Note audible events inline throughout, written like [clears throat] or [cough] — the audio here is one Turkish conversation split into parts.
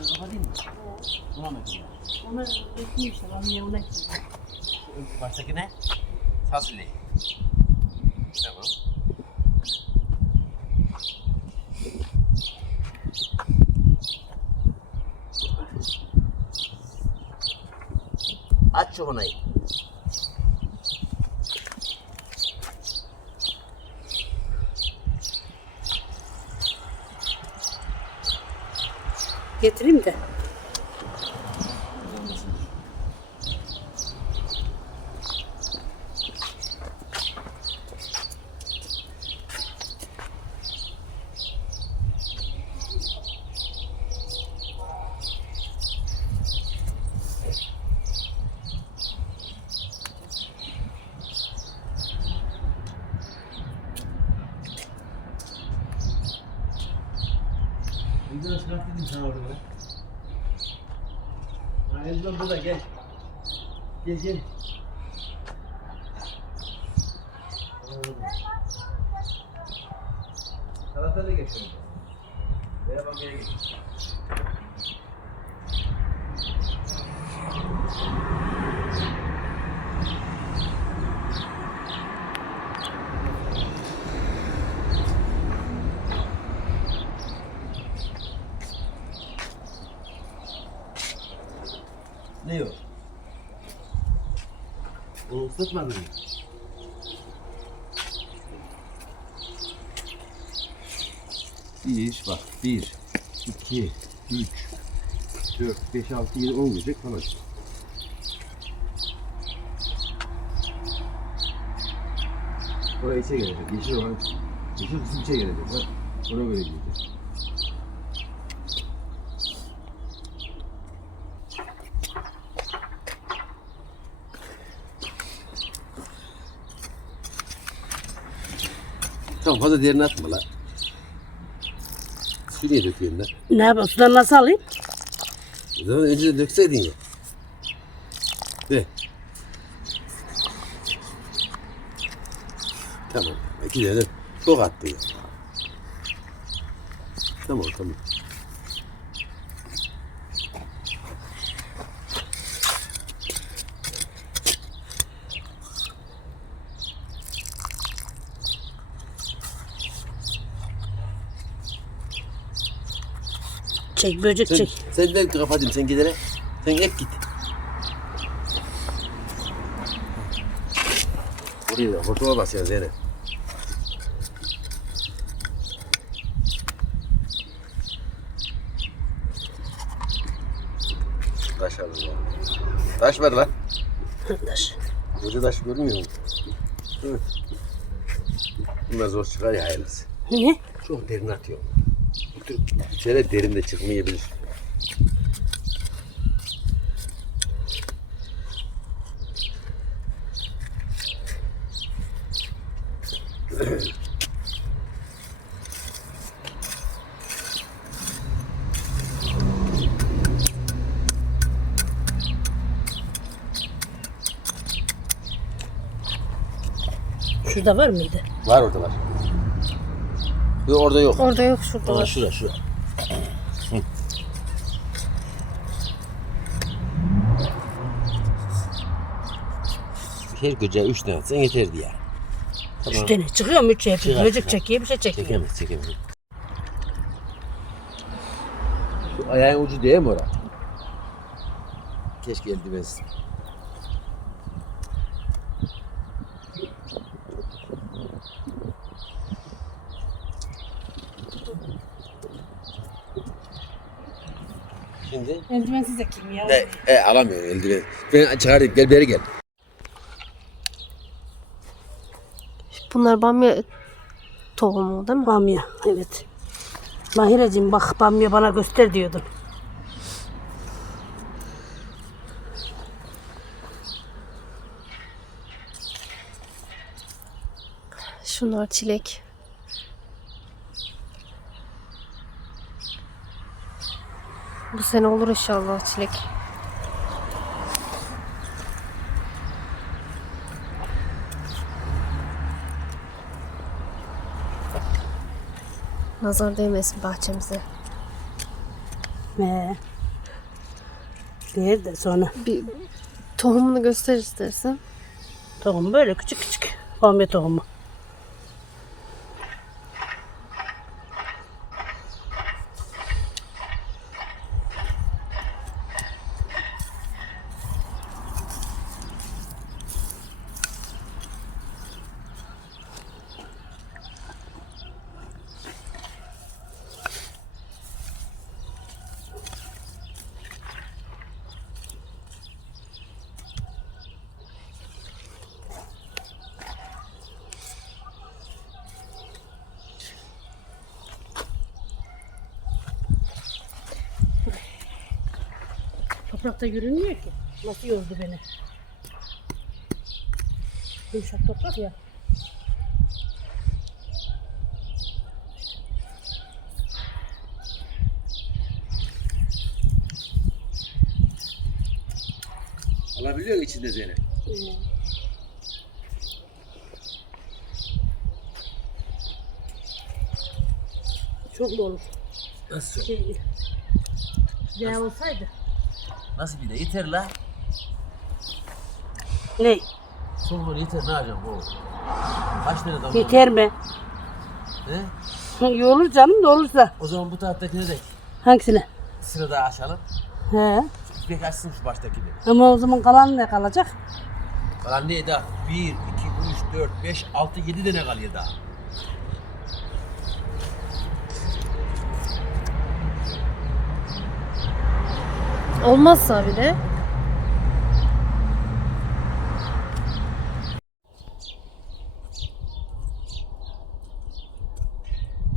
Şu Baştaki ne? Fasulye. Getireyim de. Eldiven çıkarttım sana orada bırak. Ha eldiven burada gel. Gel gel. Salata da geç önce. Veya bamya geç. Ne o? Islatmadın mı? Bir, bak bir, iki, üç, dört, beş, altı, yedi, on gelecek falan. Oraya içe gelecek. Yeşil olan, yeşil kısım içe gelecek. Ha? Ona göre gidecek. Fazla derine atma la. Su niye döküyorsun lan? Ne yapayım? Sudan nasıl alayım? O zaman önceden dökseydin ya. De. Tamam. İki tane çok attı ya. Tamam tamam. Çek böcek Sen, çek. sen de kapatayım sen gidene. Sen hep git. Buraya da hortuma bas ya Zeynep. Taş aldım ya. Taş ver lan. Arkadaş. Koca taş görmüyor musun? Hı. Bunlar zor çıkar ya hayırlısı. Ne? Çok derin atıyor. Şeyler derinde çıkmayabilir. Şurada var mıydı? Var orada var. Yok orada yok. Orada yok şurada Aa, var. şura. Her gece üç tane atsan yeterdi ya. Üç tane çıkıyor mu? Üç şey Böcek çıkar. çekiyor bir şey çekiyor. Çekemez çekemez. Şu ayağın ucu değil mi ora? Keşke eldivensiz. Eldivensiz ekeyim ya. ne? E, alamıyorum eldiven. Ben çağırayım gel beri gel. Bunlar bamya tohumu değil mi? Bamya evet. Mahireciğim bak bamya bana göster diyordun. Şunlar çilek. Bu sene olur inşallah çilek. Nazar değmesin bahçemize. He. Nerede sonra? Bir tohumunu göster istersen. Tohum böyle küçük küçük. Bamya tohumu. Toprakta yürünmüyor ki. Nasıl yordu beni? Yumuşak toprak ya. Alabiliyor musun içinde Zeynep? Çok da olur. Nasıl? Şey, yağ olsaydı. Nasıl bir de yeter la. Ne? Olur yeter ne yapacağım bu? Kaç tane damla? Yeter mi? He? Yorulur canım da olursa. O zaman bu taraftakine de Hangisine? sıra daha açalım. He. İpek açsın şu baştakini. Ama o zaman kalan ne kalacak? Kalan ne daha? 1, 2, 3, 4, 5, 6, 7 tane kalıyor daha. Olmazsa bile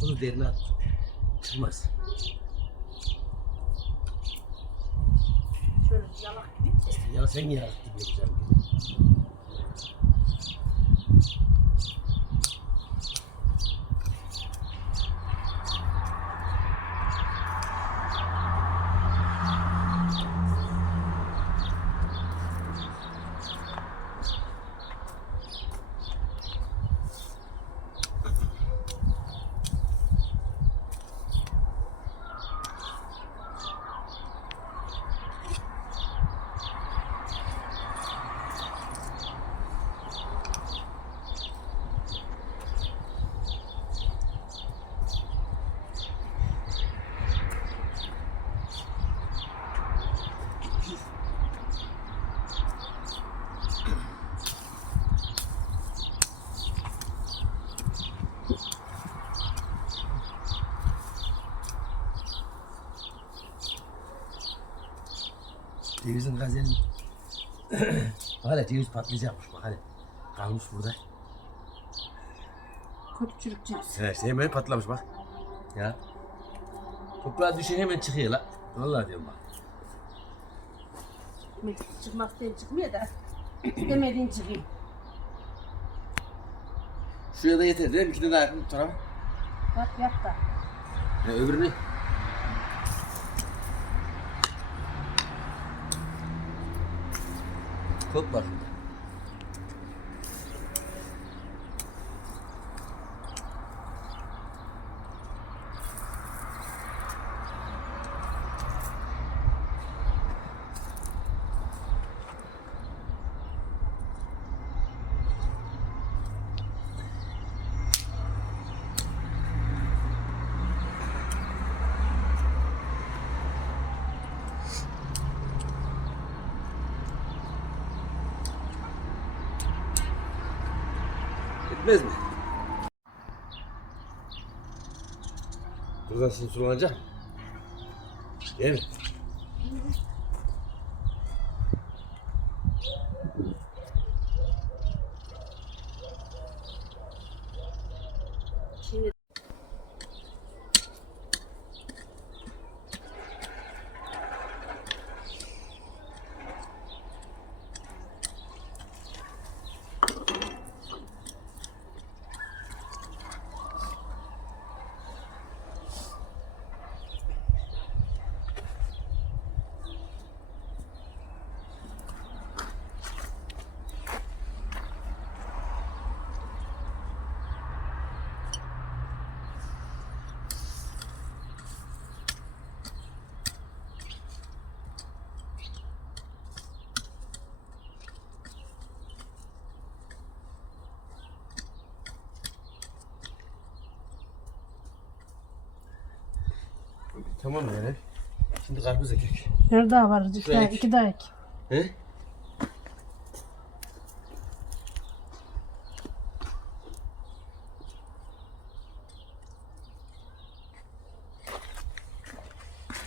Bunu derine at. Çıkmaz. Şöyle yalak gibi. Ya sen yarattın yapacağım. Cevizin gazelin [coughs] Hala ceviz patlayacakmış bak hani. Kalmış burada. Kötü çürük ceviz. Evet hemen patlamış bak. Ya. Toprağa düşen hemen çıkıyor la. Vallahi diyorum bak. Çıkmak isteyen çıkmıyor da. [coughs] İstemediğin çıkıyor. Şuraya da yeter değil mi? İkide daha yapayım bu tarafa. Yap yap da. Ya öbürünü. Kop var şurada. Etmez mi? Şimdi sulanacak. Değil mi? Tamam yani. Şimdi karpuz ekek. Nerede daha var? İki Şuraya daha, ek. iki daha ek. He?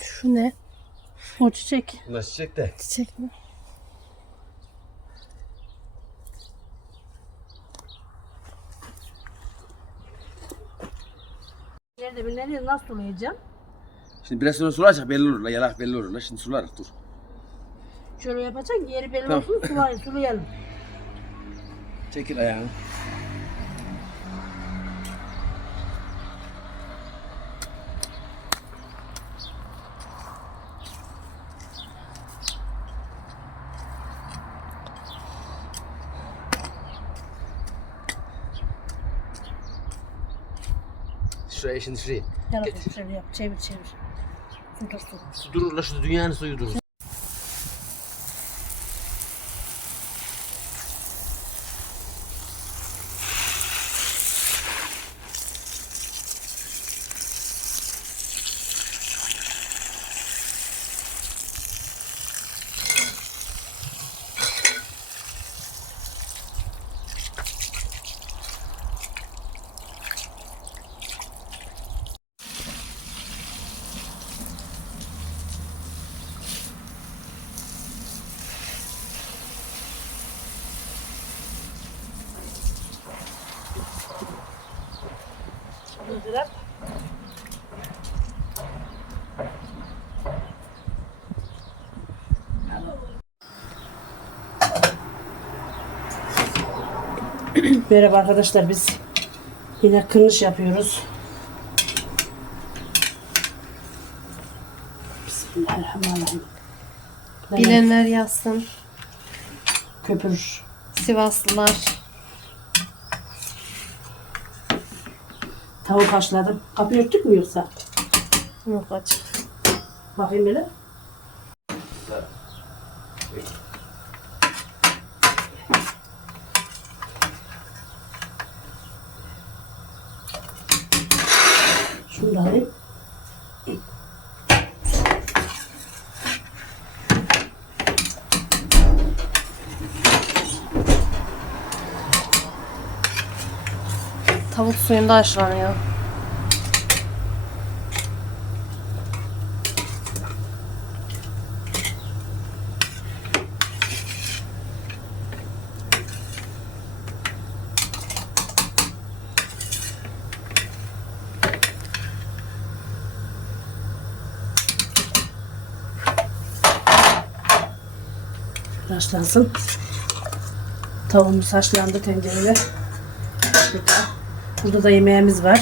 Şu ne? O çiçek. Bunlar çiçek de. Çiçek mi? Nerede bir nereye nasıl sulayacağım? Şimdi biraz sonra sularsak belli olur la yalak belli olur la şimdi sularız dur. Şöyle yapacaksın yeri belli Tamam. olsun sulayın, sulayalım. Çekil ayağını. Şuraya şimdi şuraya. Bakayım şöyle yap, çevir çevir. Su durur la şu dünyanın suyu Merhaba arkadaşlar biz yine kırmış yapıyoruz. Bismillahirrahmanirrahim. Bilenler yazsın. köpür. Sivaslılar. Tavuk haşladım. Kapıyı örttük mü yoksa? Yok açık. Bakayım böyle. Şunu da alayım. Tavuk suyunda haşlanıyor. Haşlansın. Tavuğumuz haşlandı tencerede. Burada. Burada da yemeğimiz var.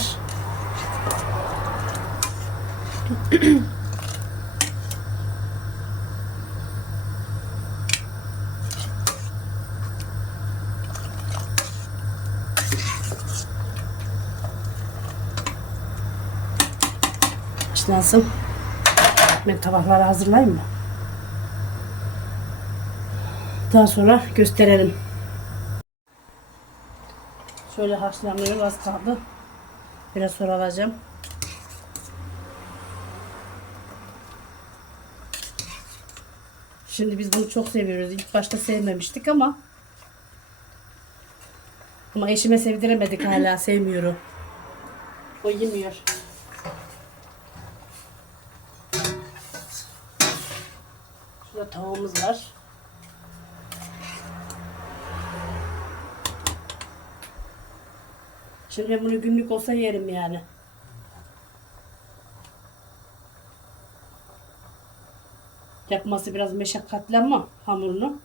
Haşlansın. Ben tabakları hazırlayayım mı? Daha sonra gösterelim. Şöyle haşlanıyor az kaldı. Biraz sonra alacağım. Şimdi biz bunu çok seviyoruz. İlk başta sevmemiştik ama ama eşime sevdiremedik hala [clears throat] sevmiyorum. O yemiyor. Şurada tavuğumuz var. Şimdi ben bunu günlük olsa yerim yani. Yapması biraz meşakkatli ama hamurunu.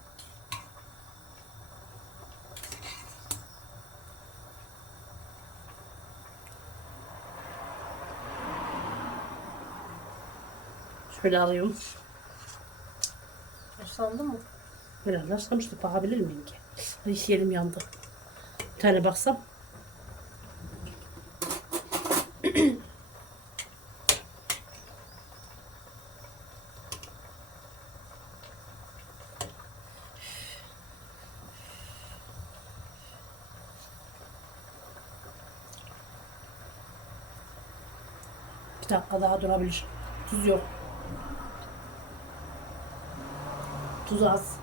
Şöyle alıyorum. Haşlandı mı? Biraz başlamıştık. Bakabilir miyim ki? Ay yerim yandı. Bir tane baksam. Bir dakika daha durabilir. Tuz yok. Tuz az.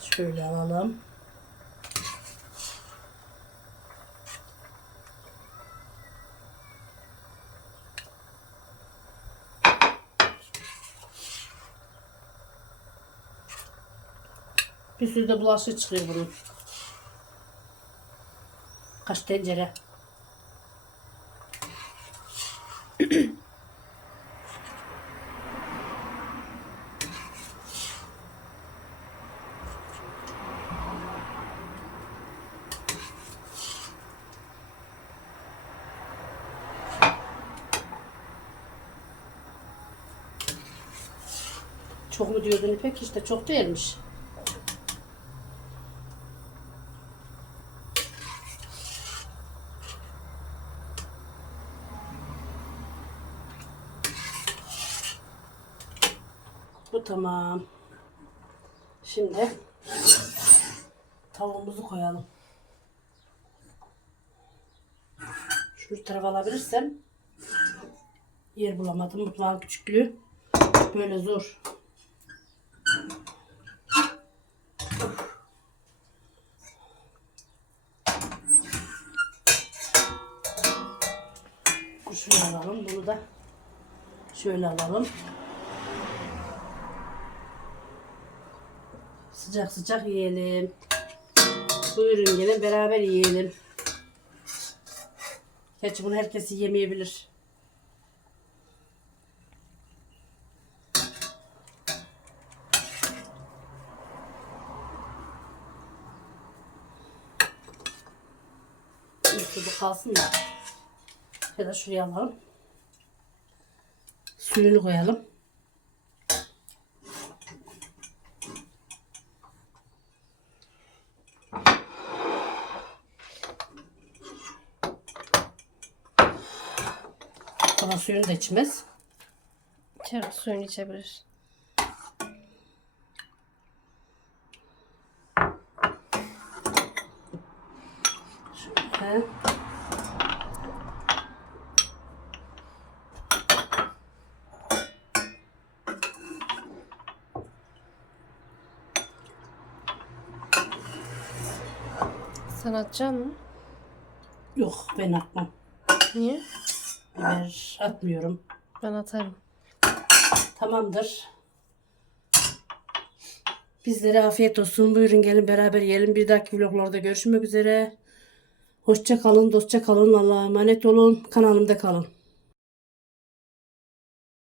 Şöyle alalım. Bir sürü de bulaşığı çıkıyor bunun. Kaç tencere. Çok mu diyordun İpek? İşte çok değilmiş. Tamam. Şimdi tavuğumuzu koyalım. Bir tarafa alabilirsem yer bulamadım. Mutfağın küçüklüğü böyle zor. Şunu alalım. Bunu da şöyle alalım. Sıcak sıcak yiyelim. Buyurun gelin beraber yiyelim. Gerçi bunu herkes yemeyebilir. Bu kalsın da. Ya da şuraya alalım. Suyunu koyalım. Suyunu da içmez. İçer suyunu içebilir. He. Sen atacaksın mı? Yok ben atmam. Niye? Biber atmıyorum. Ben atarım. Tamamdır. Bizlere afiyet olsun. Buyurun gelin beraber yiyelim. Bir dahaki vloglarda görüşmek üzere. Hoşça kalın, dostça kalın. Allah'a emanet olun. Kanalımda kalın.